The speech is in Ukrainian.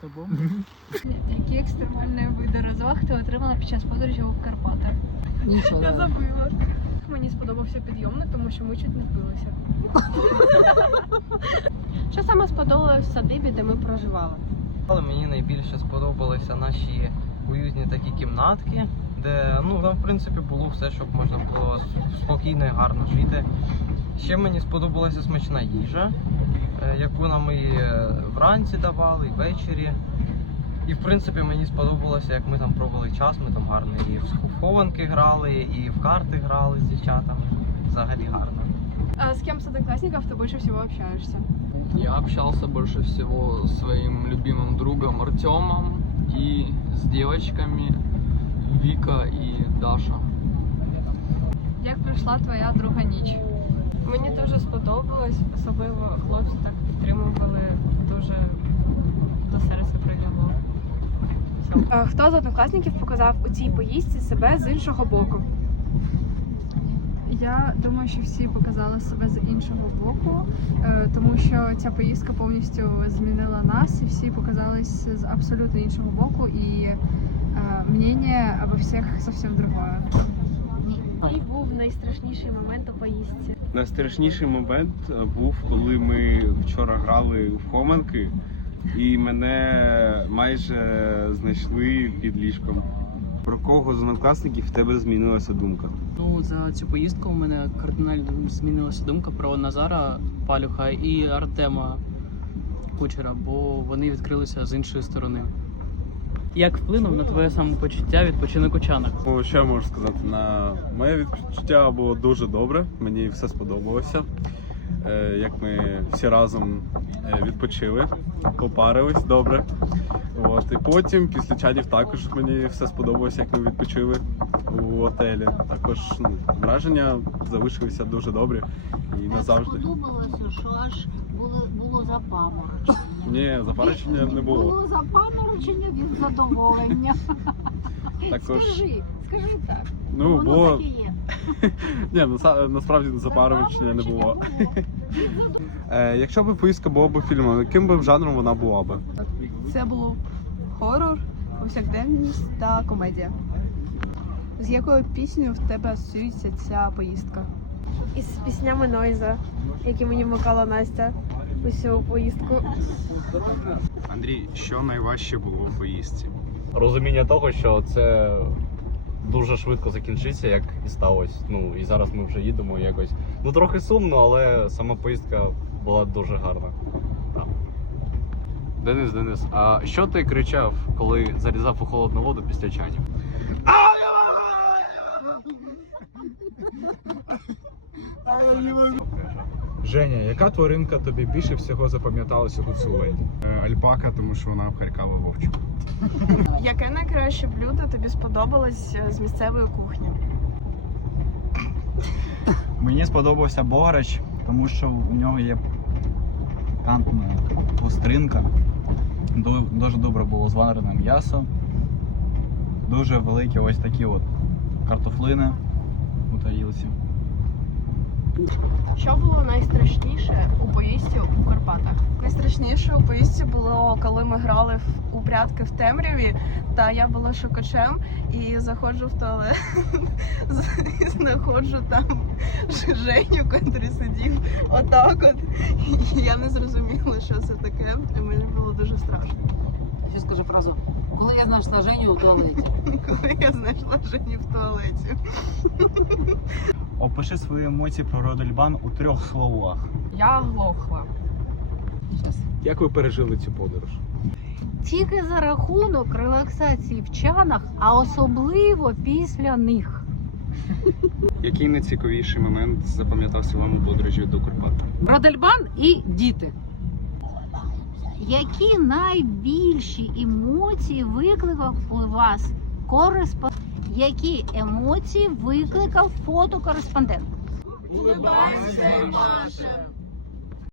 Це бомба. Які екстремальні види розваг ти отримала під час подорожі у Карпатах? Нічого. Я забула. Мені сподобався підйомник, тому що ми чуть не вбилися. Що саме сподобалось в садибі, де ми проживали? Але мені найбільше сподобалися наші уютні такі кімнатки, де ну там в принципі було все, щоб можна було спокійно і гарно жити. Ще мені сподобалася смачна їжа, е, яку нам і е, вранці давали, і ввечері. І в принципі мені сподобалося, як ми там провели час. Ми там гарно і в схованки грали, і в карти грали з дівчатами. Взагалі гарно. А з ким з одноклассников ти більше всього общаешься? Я общался больше всего с своим любимым другом Артемом и с девочками Вика и Даша. Як пройшла твоя друга ніч? Мені дуже сподобалось, особливо хлопці так підтримували дуже до серця прилягло. Хто з однокласників показав у цій поїздці себе з іншого боку? Я думаю, що всі показали себе з іншого боку, е, тому що ця поїздка повністю змінила нас, і всі показались з абсолютно іншого боку, і е, мнение обо всіх зовсім другое. Який був найстрашніший момент у поїздці? Найстрашніший момент е, був, коли ми вчора грали в хованки, і мене майже знайшли під ліжком. Про кого з однокласників в тебе змінилася думка? Ну, за цю поїздку у мене кардинально змінилася думка про Назара Палюха і Артема Кучера, бо вони відкрилися з іншої сторони. Як вплинув на твоє самопочуття відпочинок у Чанах? Ну, що я можу сказати? На моє відчуття було дуже добре. Мені все сподобалося. Е, Як ми всі разом е, відпочили, попарились добре. От. І потім, після чадів, також мені все сподобалося, як ми відпочили у отелі. Також ну, враження залишилися дуже добрі і назавжди. Сподобалося, що аж було, було запаморочення. Ні, запарочення не було. Було запаморочення від задоволення. Також Скажи, скажи так. ну Воно було так і є. ні, наса- насправді запарочення не було. Е, якщо б поїздка була б фільмом, яким би жанром вона була би? Це було хорор, повсякденність та комедія. З якою піснею в тебе асоціюється ця поїздка? Із піснями Нойза, які мені вмикала Настя усю поїздку. Андрій, що найважче було в поїздці? розуміння того, що це дуже швидко закінчиться, як і сталося. Ну і зараз ми вже їдемо якось. Ну трохи сумно, але сама поїздка була дуже гарна. Так. Денис, Денис, а що ти кричав, коли залізав у холодну воду після чатів? Женя, яка тваринка тобі більше всього запам'яталася у Гуцулені? Е, Альпака, тому що вона обхаркала вовчика. Яке найкраще блюдо тобі сподобалось е, з місцевої кухні? Мені сподобався бограч, тому що у нього є кантна гостринка. Дуже добре було зварене м'ясо. Дуже великі ось такі от картофлини у тарілці. Що було найстрашніше у поїздці у Карпатах? Найстрашніше у поїздці було, коли ми грали в у прятки в темряві, та я була шукачем і заходжу в туалет, і знаходжу там Женю, який сидів отак от. І я не зрозуміла, що це таке, і мені було дуже страшно. Ще скажу фразу. Коли я знайшла Женю у туалеті. Коли я знайшла Женю в туалеті. Опиши свої емоції про Родельбан у трьох словах. Я глохла. Як ви пережили цю подорож? Тільки за рахунок релаксації в чанах, а особливо після них. Який найцікавіший момент запам'ятався вам у подорожі до Карпат? Родельбан і діти. Які найбільші емоції викликав у вас кореспондент? Які емоції викликав фотокореспондент? Улыбайся, Маша!